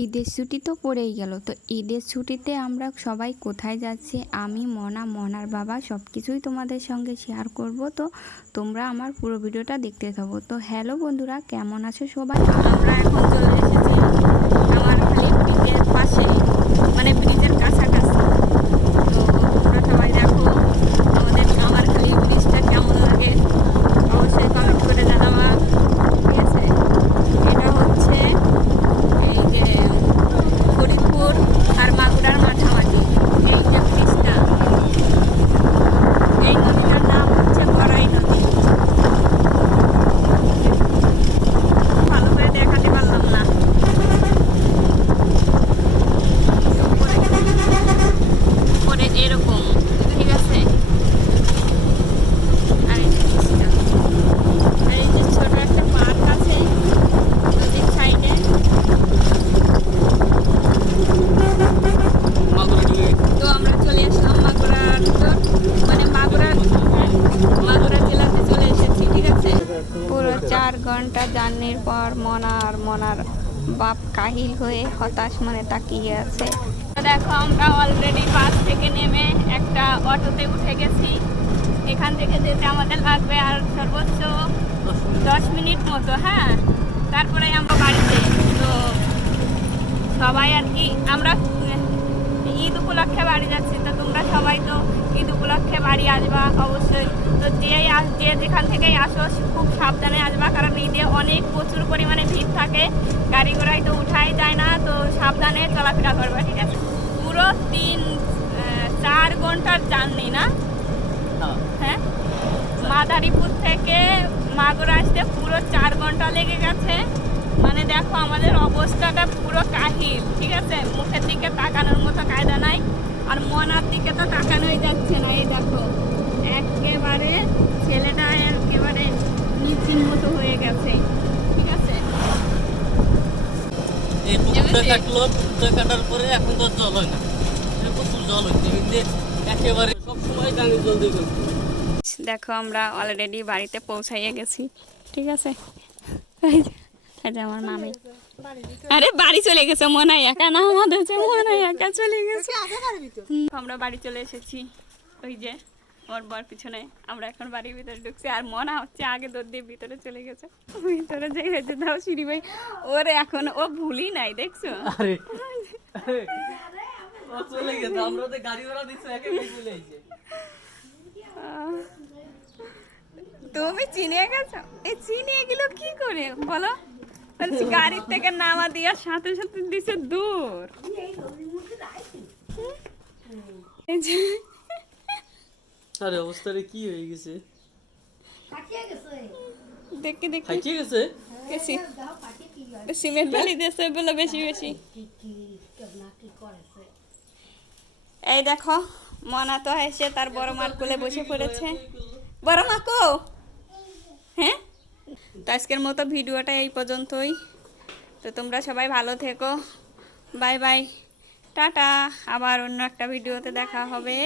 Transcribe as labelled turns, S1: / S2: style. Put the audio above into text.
S1: ঈদের ছুটি তো পড়েই গেল। তো ঈদের ছুটিতে আমরা সবাই কোথায় যাচ্ছি, আমি, মনা, মনার বাবা সব কিছুই তোমাদের সঙ্গে শেয়ার করব। তো তোমরা আমার পুরো ভিডিওটা দেখতে থাকো। তো হ্যালো বন্ধুরা, কেমন আছো সবাই? আমরা এখন চলে এসেছি আমার খালি ব্রিজের পাশে মানে ব্রিজের কাছাকাছি তো তোমরা সবাই দেখো আমাদের আমার খালি ব্রিজটা কেমন লাগে অবশ্যই কমেন্ট করে জানাবা ঠিক আছে এটা হচ্ছে এই যে ফরিদপুর আর মাগুরার মাঝামাঝি এই যে ব্রিজটা এই নদীটার নাম হচ্ছে বড়াই নদী ভালো করে দেখাতে পারলাম না পরে এরকম ঠিক আছে আর এই যে ব্রিজটা। আর এই যে ছোট একটা পার্ক আছে নদীর সাইডে তো আমরা চলে আসলাম মাগুরার ভিতর মানে মাগুরার মাগুরা জেলাতে চলে এসেছি ঠিক আছে পুরো চার ঘণ্টা জার্নির পর মনার মনার বাপ কাহিল হয়ে হতাশ মনে তাকিয়ে আছে। দেখো, আমরা অলরেডি বাস থেকে নেমে একটা অটোতে উঠে গেছি। এখান থেকে যেতে আমাদের লাগবে আর সর্বোচ্চ দশ মিনিট মতো হ্যাঁ? তারপরে আমরা বাড়িতে তো সবাই আর কি, আমরা, ঈদ উপলক্ষে বাড়ি যাচ্ছি। তো তোমরা সবাই তো ঈদ উপলক্ষে বাড়ি আসবা, অবশ্যই। তো যে আস- যে যেখান থেকেই আসো খুব সাবধানে আসবা। কারণ ঈদে অনেক প্রচুর পরিমাণে ভিড় থাকে গাড়ি ঘোড়ায় তো উঠাই যায় না তো সাবধানে চলাফেরা করবে ঠিক আছে? পুরো তিন চার ঘণ্টার জার্নি না। হ্যাঁ? মাদারীপুর থেকে মাগুরা আসতে পুরো চার ঘণ্টা লেগে গেছে। মানে দেখো আমাদের অবস্থাটা পুরো কাহিল ঠিক আছে? মুখের দিকে তাকানোর মতো কায়দা নাই আর মনার দিকে তো তাকানোই যাচ্ছে না এই দেখো। একেবারে ছেলেটা একেবারে নিচিন মতো হয়ে গেছে। ঠিক আছে?
S2: এই পুকুরটা? কাটলো পুকুরটা কাটার পরে এখন তো জল হয় না। প্রচুর জল হচ্ছে। কিন্তু একেবারে সব সময় গাঙে জল দিয়ে
S1: দেখো আমরা অলরেডি বাড়িতে পৌঁছাইয়ে গেছি। ঠিক আছে? আমার মামি। আরে বাড়ি চলে গেছে মনে হয় একা না আমাদের যে মনে হয় একা চলে গেছে? আমরা বাড়ি চলে এসেছি। ওই যে আমার বর পিছনে আমরা এখন বাড়ির ভিতরে ঢুকছি। আর মনে হচ্ছে আগে দৌড় দিয়ে ভিতরে চলে গেছে। ভিতরে যে গেছে তাও সিঁড়ি ভাই ওর এখন ও ভুলই নাই দেখছ?
S2: আরে ও চলে গেছে। আমরা তো গাড়ি ভাড়া দিচ্ছি একে
S1: আহ, তুমি চিনে গেছো? এই চিনে গেলো কি করে? বলো। বলছি গাড়ির থেকে নামা দেওয়ার সাথে সাথে দিছে দূর। এই যে,
S2: আরে অবস্থাটা কি হয়ে গেছে?
S1: দেখে দেখে।
S2: খাইছে গেছে?
S1: গেছি সিমেন্ট বালি দিয়েছে বলে বেশি বেশি। এই দেখো মনা তো এসে তার বড় মার কোলে বসে পড়েছে। বড় মা কো? হ্যাঁ? তো আজকের মতো ভিডিওটা এই পর্যন্তই। তো তোমরা সবাই ভালো থেকো। Bye bye. টাটা। আবার অন্য একটা ভিডিওতে দেখা হবে।